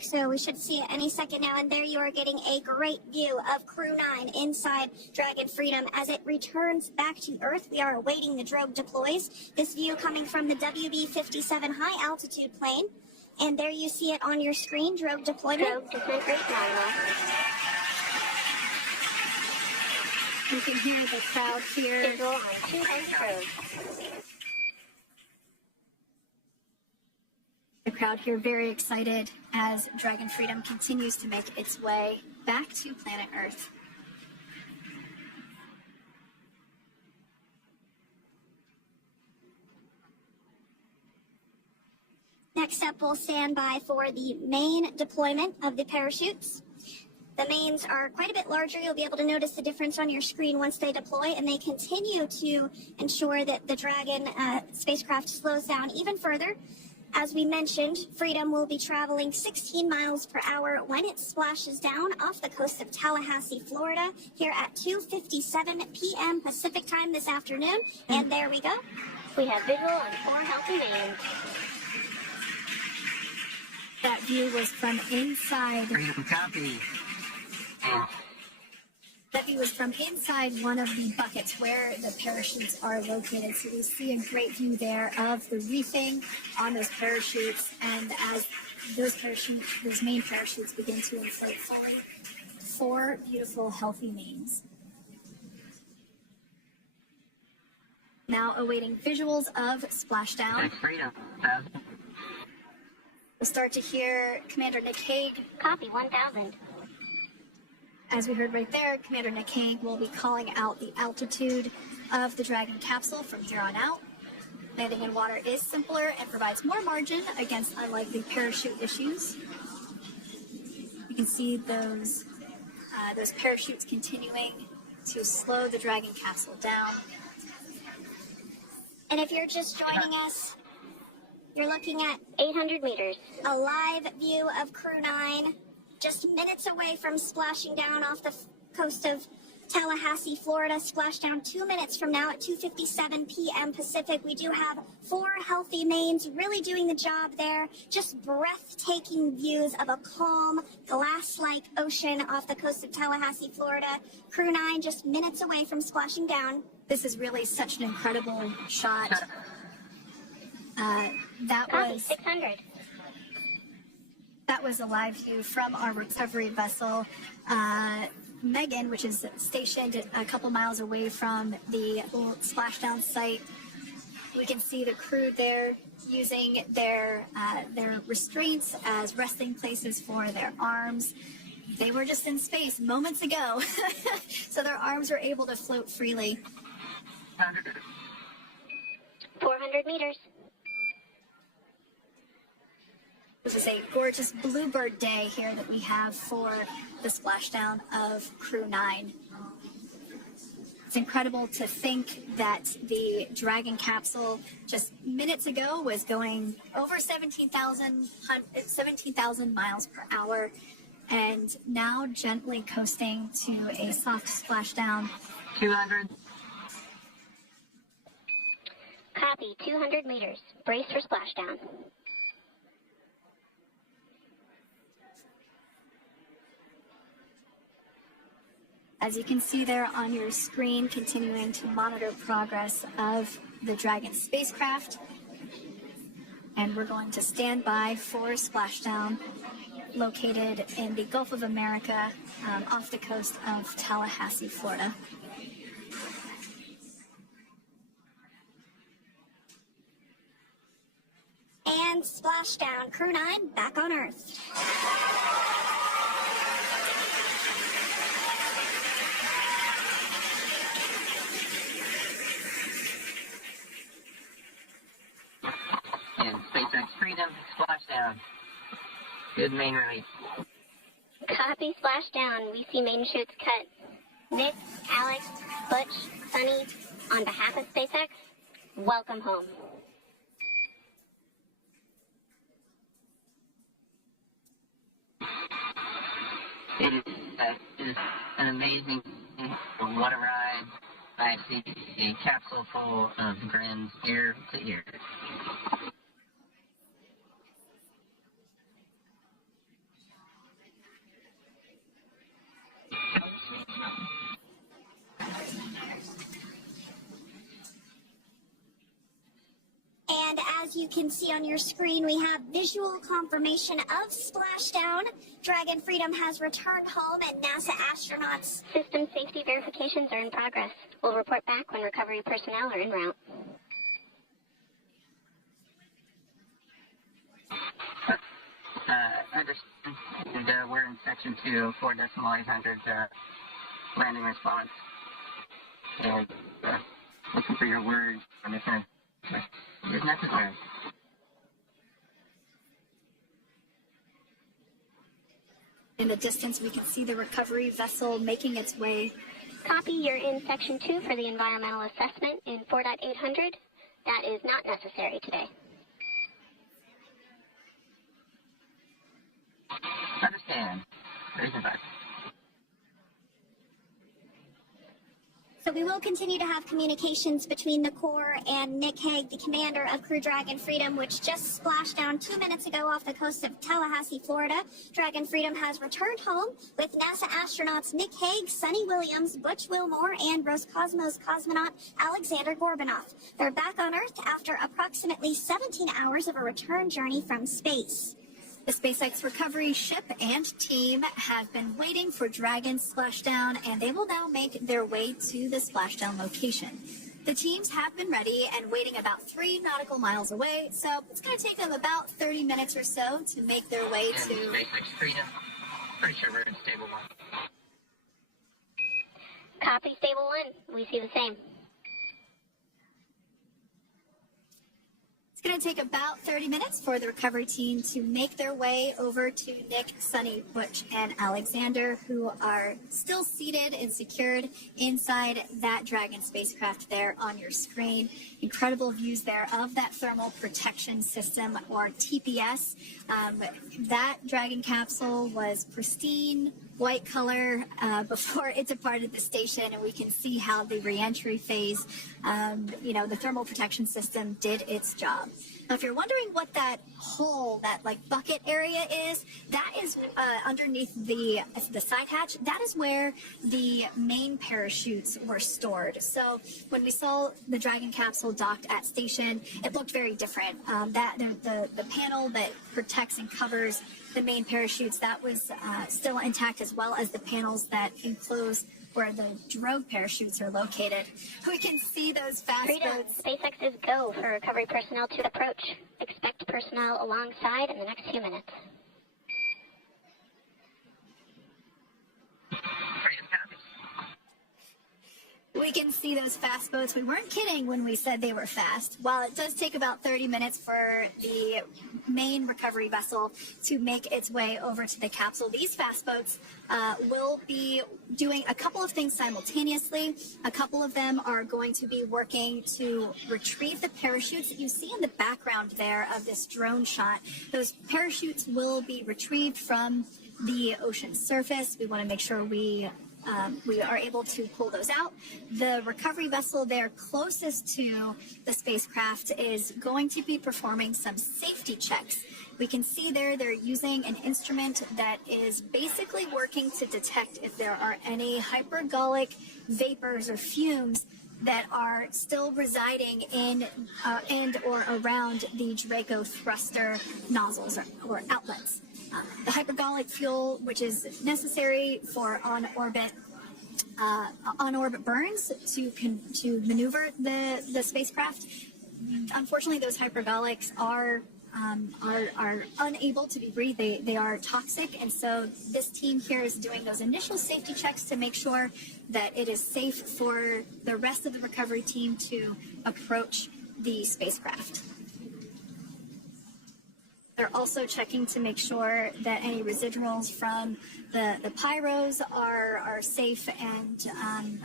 So we should see it any second now, and there you are getting a great view of Crew 9 inside Dragon Freedom as it returns back to Earth. We are awaiting the drogue deploys. This view coming from the WB-57 high altitude plane, and there you see it on your screen, drogue deployment. Drogue disintegrate nominal. You can hear the crowd here. Visual on 200 drogue. The crowd here very excited as Dragon Freedom continues to make its way back to planet Earth. Next up, we'll stand by for the main deployment of the parachutes. The mains are quite a bit larger. You'll be able to notice the difference on your screen once they deploy, and they continue to ensure that the Dragon spacecraft slows down even further. As we mentioned, Freedom will be traveling 16 miles per hour when it splashes down off the coast of Tallahassee, Florida, here at 2:57 p.m. Pacific time this afternoon. And there we go. We have visual on 4 healthy mains. That view was from inside. Freedom copy. That view was from inside one of the buckets where the parachutes are located. So we see a great view there of the reefing on those parachutes. And as those main parachutes begin to inflate fully, 4 beautiful, healthy mains. Now awaiting visuals of splashdown. Freedom. We'll start to hear Commander Nick Hague. Copy 1000. As we heard right there, Commander Nick Hague will be calling out the altitude of the Dragon capsule from here on out. Landing in water is simpler and provides more margin against unlikely parachute issues. You can see those parachutes continuing to slow the Dragon capsule down. And if you're just joining us, you're looking at 800 meters. a live view of Crew 9. Just minutes away from splashing down off the coast of Tallahassee, Florida. Splash down 2 minutes from now at 2:57 p.m. Pacific. We do have 4 healthy mains really doing the job there. Just breathtaking views of a calm, glass-like ocean off the coast of Tallahassee, Florida. Crew 9 just minutes away from splashing down. This is really such an incredible shot. Copy 600. That was a live view from our recovery vessel, Megan, which is stationed a couple miles away from the splashdown site. We can see the crew there using their restraints as resting places for their arms. They were just in space moments ago, so their arms were able to float freely. 400 meters. This is a gorgeous bluebird day here that we have for the splashdown of Crew 9. It's incredible to think that the Dragon capsule just minutes ago was going over 17,000 miles per hour, and now gently coasting to a soft splashdown. 200. Copy 200 meters. Brace for splashdown. As you can see there on your screen, continuing to monitor progress of the Dragon spacecraft. And we're going to stand by for splashdown, located in the Gulf of America, off the coast of Tallahassee, Florida. And splashdown, Crew 9 back on Earth. And SpaceX Freedom, splashdown. Good main release. Copy splashdown. We see main chutes cut. Nick, Alex, Butch, Sunny, on behalf of SpaceX, welcome home. It is an amazing, what a ride. I see a capsule full of grins ear to ear. as you can see on your screen, we have visual confirmation of splashdown. Dragon Freedom has returned home, and NASA astronauts. System safety verifications are in progress. We'll report back when recovery personnel are en route. Understand. And we're in section 2, 4.800 landing response. And looking for your words on this end. Is necessary. In the distance, we can see the recovery vessel making its way. Copy, you're in section 2 for the environmental assessment in 4.800. That is not necessary today. Understand. Reason back. So we will continue to have communications between the Corps and Nick Hague, the commander of Crew Dragon Freedom, which just splashed down 2 minutes ago off the coast of Tallahassee, Florida. Dragon Freedom has returned home with NASA astronauts Nick Hague, Sunny Williams, Butch Wilmore, and Roscosmos cosmonaut Alexander Gorbunoff. They're back on Earth after approximately 17 hours of a return journey from space. The SpaceX recovery ship and team have been waiting for Dragon's splashdown, and they will now make their way to the splashdown location. The teams have been ready and waiting about 3 nautical miles away, so it's going to take them about 30 minutes or so to make their way to... SpaceX Freedom. Pretty sure we're in stable 1. Copy, stable 1. We see the same. It's going to take about 30 minutes for the recovery team to make their way over to Nick, Sunny, Butch, and Alexander, who are still seated and secured inside that Dragon spacecraft there on your screen. Incredible views there of that thermal protection system, or TPS. That Dragon capsule was pristine, white color before it departed the station, and we can see how the reentry phase, the thermal protection system did its job. Now, if you're wondering what that hole, that like bucket area is, that is underneath the side hatch. That is where the main parachutes were stored. So when we saw the Dragon capsule docked at station, it looked very different. The panel that protects and covers the main parachutes, that was still intact, as well as the panels that enclose where the drogue parachutes are located. We can see those fast Freedom, boats. SpaceX is go for recovery personnel to approach. Expect personnel alongside in the next few minutes. We can see those fast boats. We weren't kidding when we said they were fast. While it does take about 30 minutes for the main recovery vessel to make its way over to the capsule, these fast boats will be doing a couple of things simultaneously. A couple of them are going to be working to retrieve the parachutes that you see in the background there of this drone shot. Those parachutes will be retrieved from the ocean surface. We want to make sure we are able to pull those out. The recovery vessel there closest to the spacecraft is going to be performing some safety checks. We can see there they're using an instrument that is basically working to detect if there are any hypergolic vapors or fumes that are still residing in and or around the Draco thruster nozzles or outlets. The hypergolic fuel, which is necessary for on-orbit burns to maneuver the spacecraft. Unfortunately, those hypergolics are unable to be breathed. They are toxic, and so this team here is doing those initial safety checks to make sure that it is safe for the rest of the recovery team to approach the spacecraft. They're also checking to make sure that any residuals from the pyros are safe and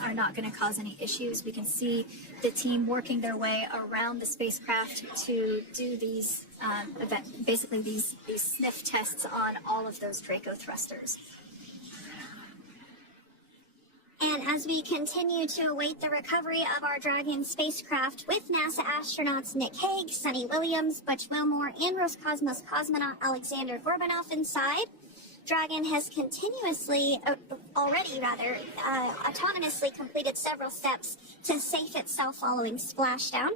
are not going to cause any issues. We can see the team working their way around the spacecraft to do these, basically these sniff tests on all of those Draco thrusters. And as we continue to await the recovery of our Dragon spacecraft with NASA astronauts Nick Hague, Sunny Williams, Butch Wilmore, and Roscosmos cosmonaut Alexander Gorbunoff inside, Dragon has autonomously completed several steps to safe itself following splashdown.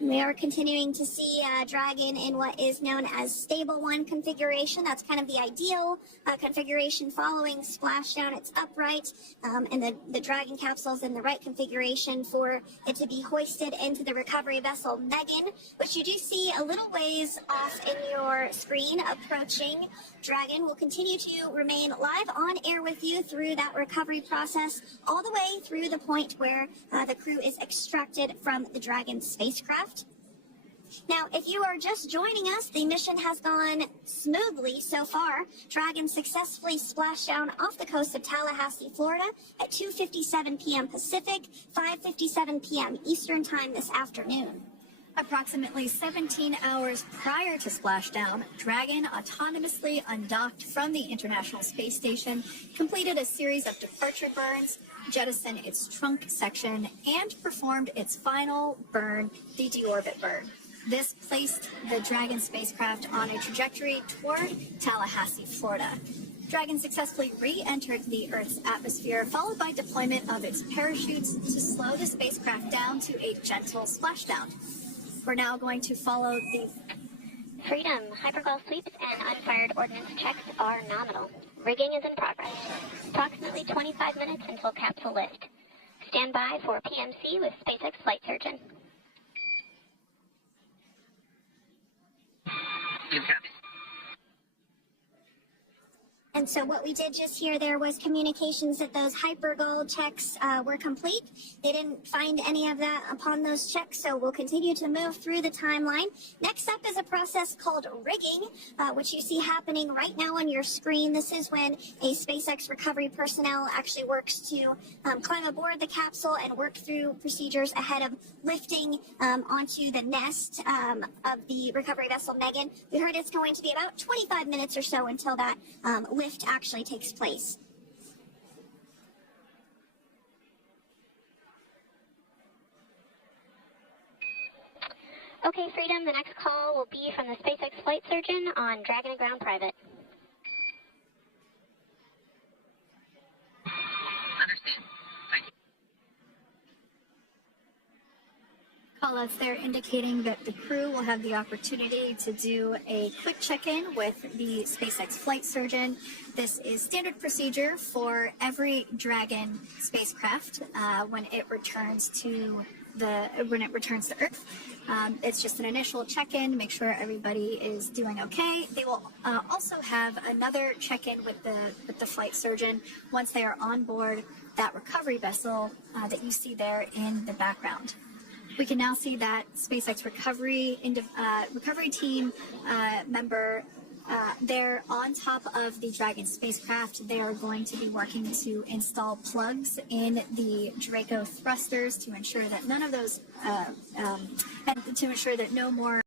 We are continuing to see Dragon in what is known as stable 1 configuration. That's kind of the ideal configuration following splashdown. It's upright, and the Dragon capsule is in the right configuration for it to be hoisted into the recovery vessel Megan, which you do see a little ways off in your screen approaching. Dragon will continue to remain live on air with you through that recovery process, all the way through the point where the crew is extracted from the Dragon spacecraft. Now, if you are just joining us, the mission has gone smoothly so far. Dragon successfully splashed down off the coast of Tallahassee, Florida at 2:57 p.m. Pacific, 5:57 p.m. Eastern Time this afternoon. Approximately 17 hours prior to splashdown, Dragon autonomously undocked from the International Space Station, completed a series of departure burns, jettisoned its trunk section, and performed its final burn, the deorbit burn. This placed the Dragon spacecraft on a trajectory toward Tallahassee, Florida. Dragon successfully re-entered the Earth's atmosphere, followed by deployment of its parachutes to slow the spacecraft down to a gentle splashdown. We're now going to follow the Freedom. Hypergol sweeps and unfired ordnance checks are nominal. Rigging is in progress. Approximately 25 minutes until capsule lift. Stand by for PMC with SpaceX flight surgeon. And so what we did just here there was communications that those hypergol checks were complete. They didn't find any of that upon those checks, so we'll continue to move through the timeline. Next up is a process called rigging, which you see happening right now on your screen. This is when a SpaceX recovery personnel actually works to climb aboard the capsule and work through procedures ahead of lifting onto the nest of the recovery vessel Megan. We heard it's going to be about 25 minutes or so until that lift actually takes place. Okay, Freedom, the next call will be from the SpaceX flight surgeon on Dragon and Ground Private. Understand. Thank you. call-outs there indicating that the crew will have the opportunity to do a quick check-in with the SpaceX flight surgeon. This is standard procedure for every Dragon spacecraft when it returns to Earth. It's just an initial check-in, make sure everybody is doing okay. They will also have another check-in with the flight surgeon once they are on board that recovery vessel that you see there in the background. We can now see that SpaceX recovery team member they're on top of the Dragon spacecraft. They are going to be working to install plugs in the Draco thrusters to ensure that none of those, and to ensure that no more